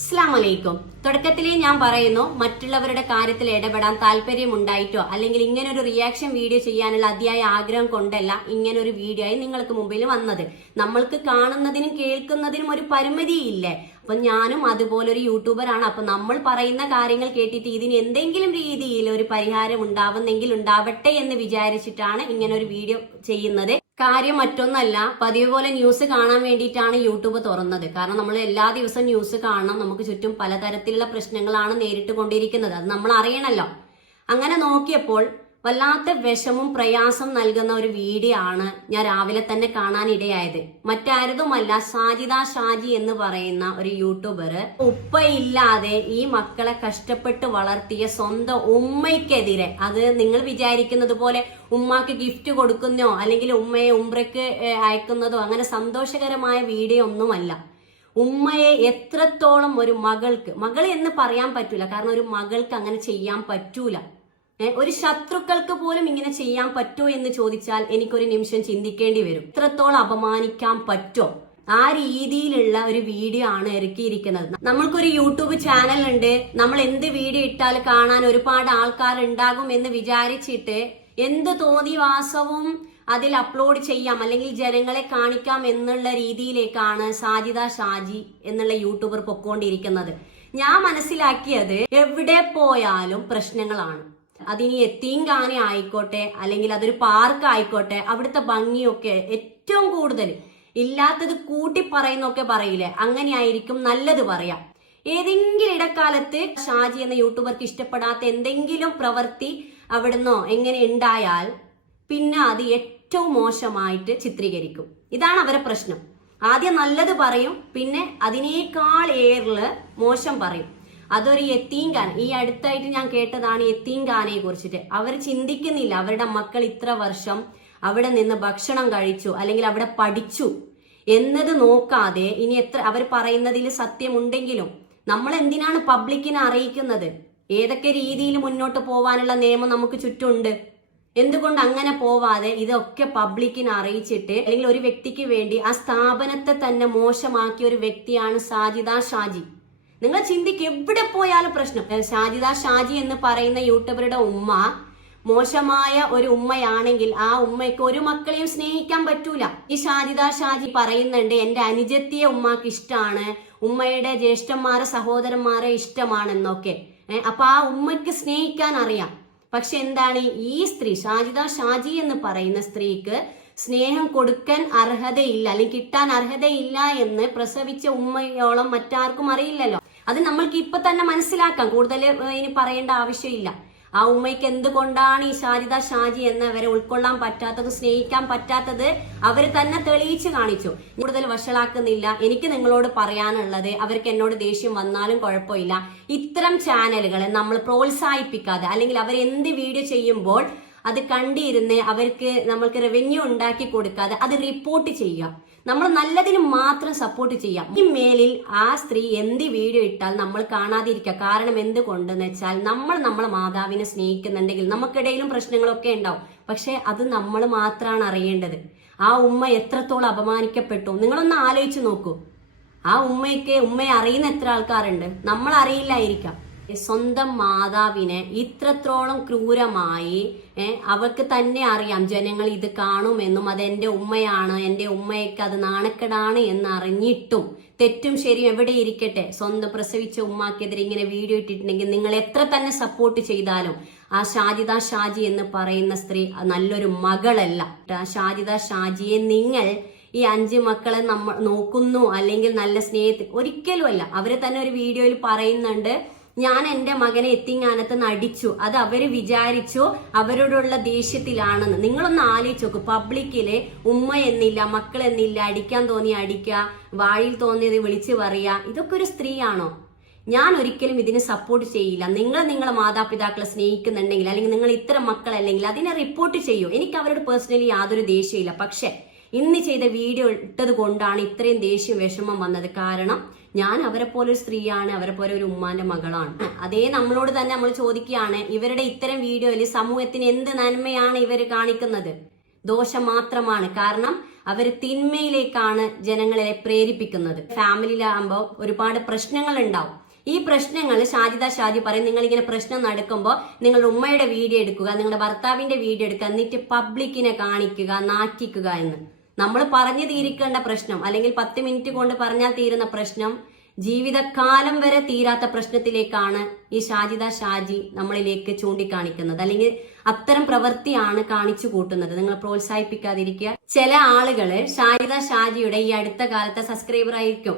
അസ്സലാമലൈക്കും. തുടക്കത്തിലേ ഞാൻ പറയുന്നു, മറ്റുള്ളവരുടെ കാര്യത്തിൽ ഇടപെടാൻ താല്പര്യമുണ്ടായിട്ടോ അല്ലെങ്കിൽ ഇങ്ങനൊരു റിയാക്ഷൻ വീഡിയോ ചെയ്യാനുള്ള അതിയായ ആഗ്രഹം കൊണ്ടല്ല ഇങ്ങനൊരു വീഡിയോ ആയി നിങ്ങൾക്ക് മുമ്പിൽ വന്നത്. നമ്മൾക്ക് കാണുന്നതിനും കേൾക്കുന്നതിനും ഒരു പരിമിതിയില്ലേ? അപ്പൊ ഞാനും അതുപോലൊരു യൂട്യൂബറാണ്. അപ്പൊ നമ്മൾ പറയുന്ന കാര്യങ്ങൾ കേട്ടിട്ട് ഇതിന് എന്തെങ്കിലും രീതിയിൽ ഒരു പരിഹാരം ഉണ്ടാവുന്നെങ്കിൽ ഉണ്ടാവട്ടെ എന്ന് വിചാരിച്ചിട്ടാണ് ഇങ്ങനെ ഒരു വീഡിയോ ചെയ്യുന്നത്. കാര്യം മറ്റൊന്നല്ല, പതിവ് പോലെ ന്യൂസ് കാണാൻ വേണ്ടിയിട്ടാണ് യൂട്യൂബ് തുറന്നത്. കാരണം നമ്മൾ എല്ലാ ദിവസവും ന്യൂസ് കാണണം. നമുക്ക് ചുറ്റും പലതരത്തിലുള്ള പ്രശ്നങ്ങളാണ് നേരിട്ട് കൊണ്ടിരിക്കുന്നത്. അത് നമ്മൾ അറിയണല്ലോ. അങ്ങനെ നോക്കിയപ്പോൾ വല്ലാത്ത വിഷമവും പ്രയാസം നൽകുന്ന ഒരു വീഡിയോ ആണ് ഞാൻ രാവിലെ തന്നെ കാണാനിടയായത്. മറ്റാരതുമല്ല, സാജിദ ഷാജി എന്ന് പറയുന്ന ഒരു യൂട്യൂബർ ഉപ്പയില്ലാതെ ഈ മക്കളെ കഷ്ടപ്പെട്ട് വളർത്തിയ സ്വന്തം ഉമ്മയ്ക്കെതിരെ, അത് നിങ്ങൾ വിചാരിക്കുന്നത് പോലെ ഉമ്മാക്ക് ഗിഫ്റ്റ് കൊടുക്കുന്നോ അല്ലെങ്കിൽ ഉമ്മയെ ഉംറയ്ക്ക് അയക്കുന്നതോ അങ്ങനെ സന്തോഷകരമായ വീഡിയോ ഒന്നുമല്ല. ഉമ്മയെ എത്രത്തോളം ഒരു മകൾ എന്ന് പറയാൻ പറ്റൂല. കാരണം ഒരു മകൾക്ക് അങ്ങനെ ചെയ്യാൻ പറ്റൂല. ഒരു ശത്രുക്കൾക്ക് പോലും ഇങ്ങനെ ചെയ്യാൻ പറ്റോ എന്ന് ചോദിച്ചാൽ എനിക്കൊരു നിമിഷം ചിന്തിക്കേണ്ടി വരും. എത്രത്തോളം അപമാനിക്കാൻ പറ്റോ? ആ രീതിയിലുള്ള ഒരു വീഡിയോ ആണ് ഇറക്കിയിരിക്കുന്നത്. നമ്മൾക്കൊരു യൂട്യൂബ് ചാനൽ ഉണ്ട്. നമ്മൾ എന്ത് വീഡിയോ ഇട്ടാൽ കാണാൻ ഒരുപാട് ആൾക്കാർ ഉണ്ടാകും എന്ന് വിചാരിച്ചിട്ട് എന്ത് തോന്നിവാസവും അതിൽ അപ്ലോഡ് ചെയ്യാം അല്ലെങ്കിൽ ജനങ്ങളെ കാണിക്കാം എന്നുള്ള രീതിയിലേക്കാണ് സാജിദ ഷാജി എന്നുള്ള യൂട്യൂബർ പൊക്കോണ്ടിരിക്കുന്നത്. ഞാൻ മനസ്സിലാക്കിയത്, എവിടെ പോയാലും പ്രശ്നങ്ങളാണ്. അതിനി യത്തീംഖാന ആയിക്കോട്ടെ അല്ലെങ്കിൽ അതൊരു പാർക്ക് ആയിക്കോട്ടെ, അവിടുത്തെ ഭംഗിയൊക്കെ ഏറ്റവും കൂടുതൽ ഇല്ലാത്തത് കൂട്ടി പറയുന്നൊക്കെ പറയില്ലേ, അങ്ങനെ ആയിരിക്കും നല്ലത് പറയാം. ഏതെങ്കിലും ഇടക്കാലത്ത് ഷാജി എന്ന യൂട്യൂബർക്ക് ഇഷ്ടപ്പെടാത്ത എന്തെങ്കിലും പ്രവൃത്തി അവിടുന്നോ എങ്ങനെ ഉണ്ടായാൽ പിന്നെ അത് ഏറ്റവും മോശമായിട്ട് ചിത്രീകരിക്കും. ഇതാണ് അവരുടെ പ്രശ്നം. ആദ്യം നല്ലത് പറയും, പിന്നെ അതിനേക്കാൾ ഏറെ മോശം പറയും. അതൊരു യത്തീംഖാന. ഈ അടുത്തായിട്ട് ഞാൻ കേട്ടതാണ് യത്തീംഖാനയെ കുറിച്ചിട്ട്. അവർ ചിന്തിക്കുന്നില്ല അവരുടെ മക്കൾ ഇത്ര വർഷം അവിടെ നിന്ന് ഭക്ഷണം കഴിച്ചു അല്ലെങ്കിൽ അവിടെ പഠിച്ചു എന്നത് നോക്കാതെ, ഇനി എത്ര അവർ പറയുന്നതിൽ സത്യമുണ്ടെങ്കിലും നമ്മൾ എന്തിനാണ് പബ്ലിക്കിനെ അറിയിക്കുന്നത്? ഏതൊക്കെ രീതിയിൽ മുന്നോട്ട് പോവാനുള്ള നിയമം നമുക്ക് ചുറ്റുമുണ്ട്. എന്തുകൊണ്ട് അങ്ങനെ പോവാതെ ഇതൊക്കെ പബ്ലിക്കിനെ അറിയിച്ചിട്ട്, അല്ലെങ്കിൽ ഒരു വ്യക്തിക്ക് വേണ്ടി ആ സ്ഥാപനത്തെ തന്നെ മോശമാക്കിയ ഒരു വ്യക്തിയാണ് സാജിദ ഷാജി. നിങ്ങൾ ചിന്തിക്ക്, എവിടെ പോയാലും പ്രശ്നം. സാജിദ ഷാജി എന്ന് പറയുന്ന യൂട്യൂബറുടെ ഉമ്മ മോശമായ ഒരു ഉമ്മയാണെങ്കിൽ ആ ഉമ്മയ്ക്ക് ഒരു മക്കളെയും സ്നേഹിക്കാൻ പറ്റൂല. ഈ സാജിദ ഷാജി പറയുന്നുണ്ട്, എന്റെ അനുജത്തിയെ ഉമ്മാക്ക് ഇഷ്ടമാണ്, ഉമ്മയുടെ ജ്യേഷ്ഠന്മാരെ സഹോദരന്മാരെ ഇഷ്ടമാണെന്നൊക്കെ. അപ്പൊ ആ ഉമ്മയ്ക്ക് സ്നേഹിക്കാൻ അറിയാം. പക്ഷെ എന്താണ്, ഈ സ്ത്രീ സാജിദ ഷാജി എന്ന് പറയുന്ന സ്ത്രീക്ക് സ്നേഹം കൊടുക്കാൻ അർഹതയില്ല അല്ലെങ്കിൽ കിട്ടാൻ അർഹതയില്ല എന്ന് പ്രസവിച്ച ഉമ്മയോളം മറ്റാർക്കും അറിയില്ലല്ലോ. അത് നമ്മൾക്ക് ഇപ്പൊ തന്നെ മനസ്സിലാക്കാം. കൂടുതൽ ഇനി പറയേണ്ട ആവശ്യമില്ല. ആ ഉമ്മയ്ക്ക് എന്തുകൊണ്ടാണ് ഈ സാജിദ ഷാജി എന്നവരെ ഉൾക്കൊള്ളാൻ പറ്റാത്തത്, സ്നേഹിക്കാൻ പറ്റാത്തത് അവർ തന്നെ തെളിയിച്ചു കാണിച്ചു. കൂടുതൽ വഷളാക്കുന്നില്ല. എനിക്ക് നിങ്ങളോട് പറയാനുള്ളത്, അവർക്ക് എന്നോട് ദേഷ്യം വന്നാലും കുഴപ്പമില്ല, ഇത്തരം ചാനലുകളെ നമ്മൾ പ്രോത്സാഹിപ്പിക്കാതെ, അല്ലെങ്കിൽ അവരെന്ത് വീഡിയോ ചെയ്യുമ്പോൾ അത് കണ്ടിരുന്ന് അവർക്ക് നമ്മൾക്ക് റവന്യൂ ഉണ്ടാക്കി കൊടുക്കാതെ അത് റിപ്പോർട്ട് ചെയ്യുക. നമ്മൾ നല്ലതിന് മാത്രം സപ്പോർട്ട് ചെയ്യാം. ഈ മേലിൽ ആ സ്ത്രീ എന്ത് വീഡിയോ ഇട്ടാൽ നമ്മൾ കാണാതിരിക്കുക. കാരണം എന്തുകൊണ്ടെന്ന് വെച്ചാൽ, നമ്മൾ നമ്മളെ മാതാവിനെ സ്നേഹിക്കുന്നുണ്ടെങ്കിൽ നമുക്കിടയിലും പ്രശ്നങ്ങളൊക്കെ ഉണ്ടാവും. പക്ഷെ അത് നമ്മൾ മാത്രമാണ് അറിയേണ്ടത്. ആ ഉമ്മ എത്രത്തോളം അപമാനിക്കപ്പെട്ടു നിങ്ങളൊന്ന് ആലോചിച്ച് നോക്കൂ. ആ ഉമ്മയെ അറിയുന്ന എത്ര ആൾക്കാരുണ്ട്? നമ്മൾ അറിയില്ലായിരിക്കാം. സ്വന്തം മാതാവിനെ ഇത്രത്തോളം ക്രൂരമായി അവർക്ക് തന്നെ അറിയാം, ജനങ്ങൾ ഇത് കാണുമെന്നും അതെന്റെ ഉമ്മയാണ്, എന്റെ ഉമ്മയ്ക്ക് അത് നാണക്കേടാണ് എന്ന് അറിഞ്ഞിട്ടും, തെറ്റും ശരിയും എവിടെ ഇരിക്കട്ടെ, സ്വന്തം പ്രസവിച്ച ഉമ്മാക്കെതിരെ ഇങ്ങനെ വീഡിയോ ഇട്ടിട്ടുണ്ടെങ്കിൽ നിങ്ങൾ എത്ര തന്നെ സപ്പോർട്ട് ചെയ്താലും ആ സാജിദ ഷാജി എന്ന് പറയുന്ന സ്ത്രീ നല്ലൊരു മകളല്ല. സാജിദ ഷാജിയെ നിങ്ങൾ ഈ 5 മക്കളെ നമ്മൾ നോക്കുന്നു അല്ലെങ്കിൽ നല്ല സ്നേഹത്തിൽ ഒരിക്കലുമല്ല. അവര് തന്നെ ഒരു വീഡിയോയിൽ പറയുന്നുണ്ട്, ഞാൻ എന്റെ മകനെ യത്തീംഖാനത്ത് അടിച്ചു, അത് അവര് വിചാരിച്ചു അവരോടുള്ള ദേഷ്യത്തിലാണെന്ന്. നിങ്ങളൊന്ന് ആലോചിച്ച് നോക്ക്. പബ്ലിക്കില് ഉമ്മ എന്നില്ല, മക്കൾ എന്നില്ല, അടിക്കാൻ തോന്നി അടിക്കുക, വായിൽ തോന്നിയത് വിളിച്ചു പറയുക, ഇതൊക്കെ ഒരു സ്ത്രീയാണോ? ഞാൻ ഒരിക്കലും ഇതിന് സപ്പോർട്ട് ചെയ്യില്ല. നിങ്ങളെ മാതാപിതാക്കളെ സ്നേഹിക്കുന്നുണ്ടെങ്കിൽ അല്ലെങ്കിൽ നിങ്ങൾ ഇത്തരം മക്കളല്ലെങ്കിൽ അതിനെ റിപ്പോർട്ട് ചെയ്യൂ. എനിക്ക് അവരോട് പേഴ്സണലി യാതൊരു ദേഷ്യമില്ല. പക്ഷെ ഇന്ന് ചെയ്ത വീഡിയോ ഇട്ടത് കൊണ്ടാണ് ഇത്രയും ദേഷ്യം വിഷമം വന്നത്. കാരണം ഞാൻ അവരെ പോലെ ഒരു സ്ത്രീയാണ്, അവരെ പോലെ ഒരു ഉമ്മാന്റെ മകളാണ്. അതേ നമ്മളോട് തന്നെ നമ്മൾ ചോദിക്കുകയാണ്, ഇവരുടെ ഇത്തരം വീഡിയോയിൽ സമൂഹത്തിന് എന്ത് നന്മയാണ് ഇവർ കാണിക്കുന്നത്? ദോഷം മാത്രമാണ്. കാരണം അവർ തിന്മയിലേക്കാണ് ജനങ്ങളെ പ്രേരിപ്പിക്കുന്നത്. ഫാമിലിയിലാകുമ്പോൾ ഒരുപാട് പ്രശ്നങ്ങൾ ഉണ്ടാവും. ഈ പ്രശ്നങ്ങൾ ഷാജി പറയും, നിങ്ങൾ ഇങ്ങനെ പ്രശ്നം നടക്കുമ്പോൾ നിങ്ങളുടെ ഉമ്മയുടെ വീഡിയോ എടുക്കുക, നിങ്ങളുടെ ഭർത്താവിന്റെ വീഡിയോ എടുക്കുക, എന്നിട്ട് പബ്ലിക്കിനെ കാണിക്കുക, നാറ്റിക്കുക എന്ന്. നമ്മൾ പറഞ്ഞു തീരിക്കേണ്ട പ്രശ്നം, അല്ലെങ്കിൽ 10 മിനിറ്റ് കൊണ്ട് പറഞ്ഞാൽ തീരുന്ന പ്രശ്നം, ജീവിതകാലം വരെ തീരാത്ത പ്രശ്നത്തിലേക്കാണ് ഈ ഷാജി നമ്മളിലേക്ക് ചൂണ്ടിക്കാണിക്കുന്നത്. അല്ലെങ്കിൽ അത്തരം പ്രവൃത്തിയാണ് കാണിച്ചു കൂട്ടുന്നത്. നിങ്ങൾ പ്രോത്സാഹിപ്പിക്കാതിരിക്കുക. ചില ആളുകള് ഷാജിയുടെ ഈ അടുത്ത കാലത്തെ സബ്സ്ക്രൈബർ ആയിരിക്കും.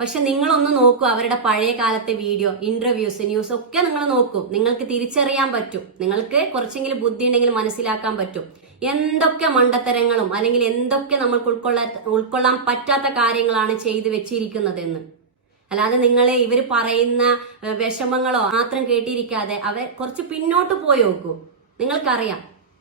പക്ഷെ നിങ്ങളൊന്ന് നോക്കൂ, അവരുടെ പഴയ കാലത്തെ വീഡിയോ, ഇന്റർവ്യൂസ്, ന്യൂസ് ഒക്കെ നിങ്ങൾ നോക്കൂ. നിങ്ങൾക്ക് തിരിച്ചറിയാൻ പറ്റും. നിങ്ങൾക്ക് കുറച്ചെങ്കിലും ബുദ്ധി ഉണ്ടെങ്കിൽ മനസ്സിലാക്കാൻ പറ്റും എന്തൊക്കെ മണ്ടത്തരങ്ങളും അല്ലെങ്കിൽ എന്തൊക്കെ നമ്മൾക്ക് ഉൾക്കൊള്ളാൻ പറ്റാത്ത കാര്യങ്ങളാണ് ചെയ്തു വെച്ചിരിക്കുന്നതെന്ന്. അല്ലാതെ നിങ്ങളെ ഇവർ പറയുന്ന വിഷമങ്ങളോ മാത്രം കേട്ടിരിക്കാതെ അവർ കുറച്ച് പിന്നോട്ട് പോയി നോക്കൂ. നിങ്ങൾക്കറിയാം